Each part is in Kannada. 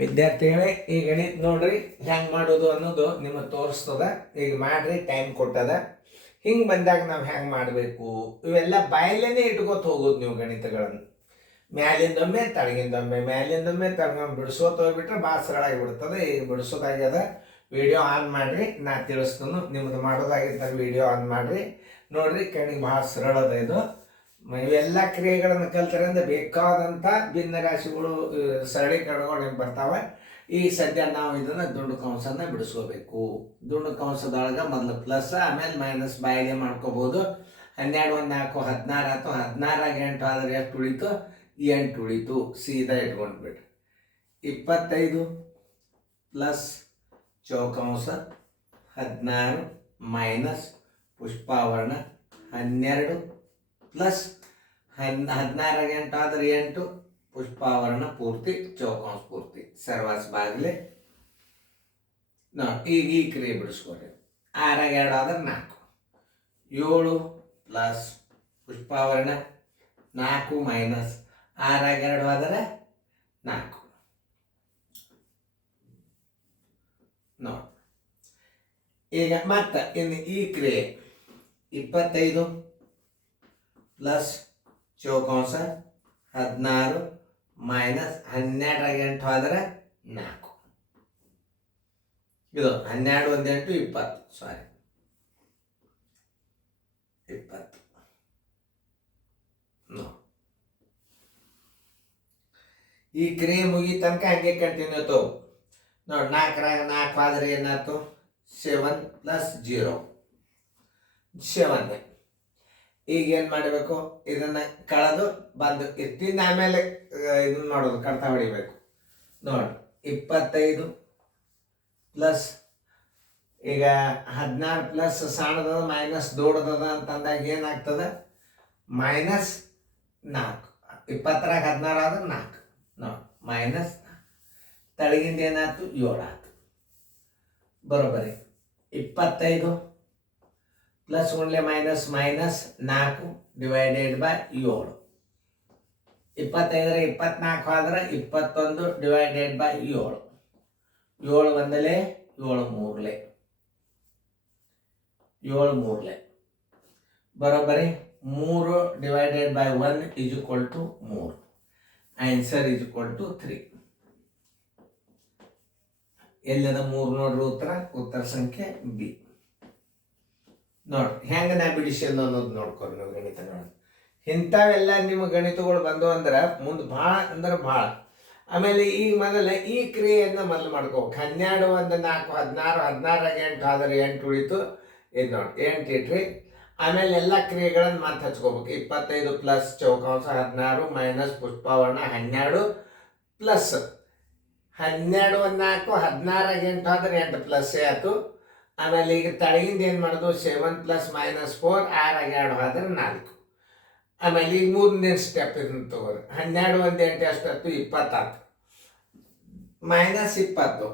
ವಿದ್ಯಾರ್ಥಿಗಳೇ ಈ ಗಣಿತ ನೋಡ್ರಿ ಹೆಂಗೆ ಮಾಡೋದು ಅನ್ನೋದು ನಿಮಗೆ ತೋರಿಸ್ತದ. ಈಗ ಮಾಡ್ರಿ, ಟೈಮ್ ಕೊಟ್ಟದ. ಹಿಂಗೆ ಬಂದಾಗ ನಾವು ಹೆಂಗೆ ಮಾಡಬೇಕು ಇವೆಲ್ಲ ಬಾಯಲ್ಲೇ ಇಟ್ಕೋತ ಹೋಗೋದು ನೀವು ಗಣಿತಗಳನ್ನು. ಮ್ಯಾಲಿಂದೊಮ್ಮೆ ತಳಗಿಂದೊಮ್ಮೆ ಮ್ಯಾಲಿಂದೊಮ್ಮೆ ತಳಗೊಂಡು ಬಿಡಿಸೋತ ಹೋಗ್ಬಿಟ್ರೆ ಭಾಳ ಸರಳ ಆಗಿಬಿಡ್ತದೆ. ಈಗ ಬಿಡಿಸೋದಾಗ್ಯದ. ವಿಡಿಯೋ ಆನ್ ಮಾಡಿರಿ, ನಾ ತಿಳಿಸ್ತಾನು. ನಿಮ್ದು ಮಾಡೋದಾಗಿದ್ದಾಗ ವಿಡಿಯೋ ಆನ್ ಮಾಡಿರಿ, ನೋಡ್ರಿ. ಕಣ್ಣಿಗೆ ಭಾಳ ಸರಳದ ಇದು. ಇವೆಲ್ಲ ಕ್ರಿಯೆಗಳನ್ನು ಕಲ್ತಾರೆ ಅಂದರೆ ಬೇಕಾದಂಥ ಭಿನ್ನ ರಾಶಿಗಳು ಸರಳೀಕರಣಗಳು ಬರ್ತಾವೆ. ಈಗ ಸದ್ಯ ನಾವು ಇದನ್ನು ದುಂಡು ಕಂಸನ ಬಿಡಿಸ್ಕೋಬೇಕು. ದುಂಡು ಕಂಸದೊಳಗೆ ಮೊದಲು ಪ್ಲಸ್, ಆಮೇಲೆ ಮೈನಸ್ ಬಾಯಿಗೆ ಮಾಡ್ಕೋಬೋದು. 12 1 4 16 ಆಯ್ತು. 16 8 ಆದರೆ ಎಷ್ಟು ಉಳಿತು? 8 ಉಳಿತು. ಸೀದಾ ಇಟ್ಕೊಂಡ್ಬಿಟ್ರಿ. 25 ಪ್ಲಸ್ ಚೌಕಂಸ 16 ಮೈನಸ್ ಪುಷ್ಪಾವರಣ 12 ಪ್ಲಸ್ 16 8 ಆದರೆ 8 ಪುಷ್ಪಾವರಣ ಪೂರ್ತಿ ಚೌಕಾಂಶ ಪೂರ್ತಿ ಸರ್ವಾಸ್ ಬಾಗಿಲೆ. ಈಗ ಈ ಕ್ರಿಯೆ ಬಿಡಿಸ್ಕೊಡ್ರಿ. 6 2 ಆದರೆ 4 7 ಪ್ಲಸ್ ಪುಷ್ಪಾವರಣ 4 ಮೈನಸ್ 6 2 ಆದರೆ 4 ನೋಡಿ. ಈಗ ಮತ್ತೆ ಇನ್ನು ಈ ಕ್ರಿಯೆ 25 ಪ್ಲಸ್ ಚೌಕಾಂಶ 16 ಮೈನಸ್ 12 8 ಆದರೆ 4. ಇದು 12 1 8 20. ಸಾರಿ 20. ಈ ಕ್ರಿಯೆ ಮುಗಿ ತನಕ ಹಂಗೆ ಕಂಟಿನ್ಯೂ ತಗೋ ನೋಡಿ. 4 4 ಆದರೆ ಏನಾಯ್ತು? 7 ಪ್ಲಸ್ 0 7. ಈಗ ಏನು ಮಾಡಬೇಕು? ಇದನ್ನು ಕಳೆದು ಬಂದು ಎತ್ತಿಂದ ಆಮೇಲೆ ಇದನ್ನ ಮಾಡೋದು, ಕಡ್ತಾ ಹೊಡಿಬೇಕು ನೋಡಿ. 25 ಪ್ಲಸ್ ಈಗ 16 ಪ್ಲಸ್ ಸಣ್ಣದದ ಮೈನಸ್ ದೊಡ್ಡದದ ಅಂತಂದಾಗ ಏನಾಗ್ತದೆ? ಮೈನಸ್ 4. 20 16 ಆದ್ರೆ 4 ನೋಡಿ, ಮೈನಸ್ 4. ತಳಗಿಂದ ಏನಾಯ್ತು? 7 ಆಯ್ತು. ಬರೋಬ್ಬರಿ 25 ಪ್ಲಸ್ ಒನ್ಲೆ ಮೈನಸ್ ಮೈನಸ್ 4 ಡಿವೈಡೆಡ್ ಬೈ 7. 25 24 ಆದರೆ 21 ಡಿವೈಡೆಡ್ ಬೈ 7. 7 ಒಂದಲೇ 7 ಮೂರಲೆ 7 ಮೂರಲೆ ಬರೋಬ್ಬರಿ 3 divided by 1 is equal to 3. Answer is equal to 3. ಎಲ್ಲದ 3 ನೋಡ್ರಿ ಉತ್ತರ ಸಂಖ್ಯೆ ಬಿ. ನೋಡಿ ಹೆಂಗೆ ನಾ ಬಿಡಿಸಿಲ್ಲ ಅನ್ನೋದು ನೋಡ್ಕೊರಿ ನೀವು ಗಣಿತಗಳು. ಇಂಥವೆಲ್ಲ ನಿಮ್ಮ ಗಣಿತಗಳು ಬಂದು ಅಂದ್ರೆ ಮುಂದೆ ಭಾಳ ಅಂದ್ರೆ ಭಾಳ. ಆಮೇಲೆ ಈಗ ಮೊದಲ ಈ ಕ್ರಿಯೆಯನ್ನು ಮೊದಲು ಮಾಡ್ಕೋಬೇಕು. 12 1 4 16 16 8 ಆದರೆ 8 ಉಳಿತು. ಇದು ನೋಡಿ 8 ಇಟ್ರಿ. ಆಮೇಲೆ ಎಲ್ಲ ಕ್ರಿಯೆಗಳನ್ನು ಮತ್ತೆ ಹಚ್ಕೋಬೇಕು. 25 ಪ್ಲಸ್ ಚೌಕಾಂಶ 16 ಮೈನಸ್ ಪುಷ್ಪಾವರಣ 12 ಪ್ಲಸ್ 12 1 4 16 8 ಆದರೆ 8 ಪ್ಲಸ್ ಆಯಿತು. ಆಮೇಲೆ ಈಗ ತಳಗಿಂದ ಏನು ಮಾಡೋದು? 7 ಪ್ಲಸ್ ಮೈನಸ್ 4 6 2 ಆದರೆ 4. ಆಮೇಲೆ ಈಗ 3ನೇ ಸ್ಟೆಪ್ ಇದನ್ನು ತಗೋರಿ. 12 1 8 ಎಷ್ಟಾಯ್ತು? 20 ಆಯ್ತು. ಮೈನಸ್ 20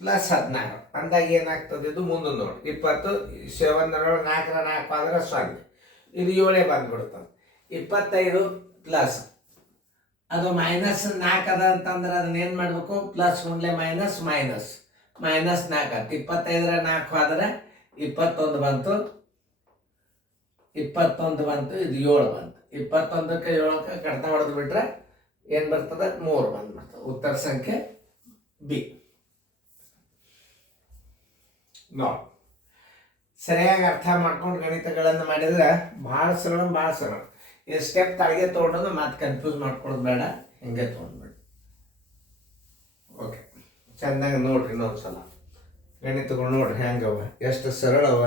ಪ್ಲಸ್ 16 ಅಂದಾಗ ಏನಾಗ್ತದೆ? ಇದು ಮುಂದೆ ನೋಡಿ. 20 7 4 4 ಆದರೆ 0. ಇದು 7 ಬಂದ್ಬಿಡ್ತದೆ. 25 ಪ್ಲಸ್ ಅದು ಮೈನಸ್ 4 ಅದ ಅಂತಂದ್ರೆ ಅದನ್ನ ಏನು ಮಾಡಬೇಕು? ಪ್ಲಸ್ ಒನ್ಲೆ ಮೈನಸ್ ಮೈನಸ್ ಮೈನಸ್ 4 ಆಯ್ತು. 25 4 ಆದರೆ 21 ಬಂತು. 21 ಬಂತು. ಇದು 7 ಬಂತು. 21ಕ್ಕೆ 7ಕ್ಕೆ ಕಡ್ತಾ ಹೊಡೆದು ಬಿಟ್ರೆ ಏನು ಬರ್ತದೆ? 3 ಬಂದ್ಬಿಡ್ತದೆ. ಉತ್ತರ ಸಂಖ್ಯೆ ಬಿ. ನೋಡಿ, ಸರಿಯಾಗಿ ಅರ್ಥ ಮಾಡ್ಕೊಂಡು ಗಣಿತಗಳನ್ನು ಮಾಡಿದ್ರೆ ಭಾಳ ಸರಳ. ಈ ಸ್ಟೆಪ್ ತಳಗೆ ತೊಗೊಂಡು ಮತ್ತೆ ಕನ್ಫ್ಯೂಸ್ ಮಾಡ್ಕೊಳ್ಳೋದು ಬೇಡ, ಹಿಂಗೆ ತೊಗೊಂಡ್ಬೇಡಿ. ಓಕೆ, ಚೆಂದಾಗಿ ನೋಡ್ರಿ ಇನ್ನೊಂದ್ಸಲ ಗಣಿತಗಳು ನೋಡ್ರಿ ಹೆಂಗವ, ಎಷ್ಟು ಸರಳವ.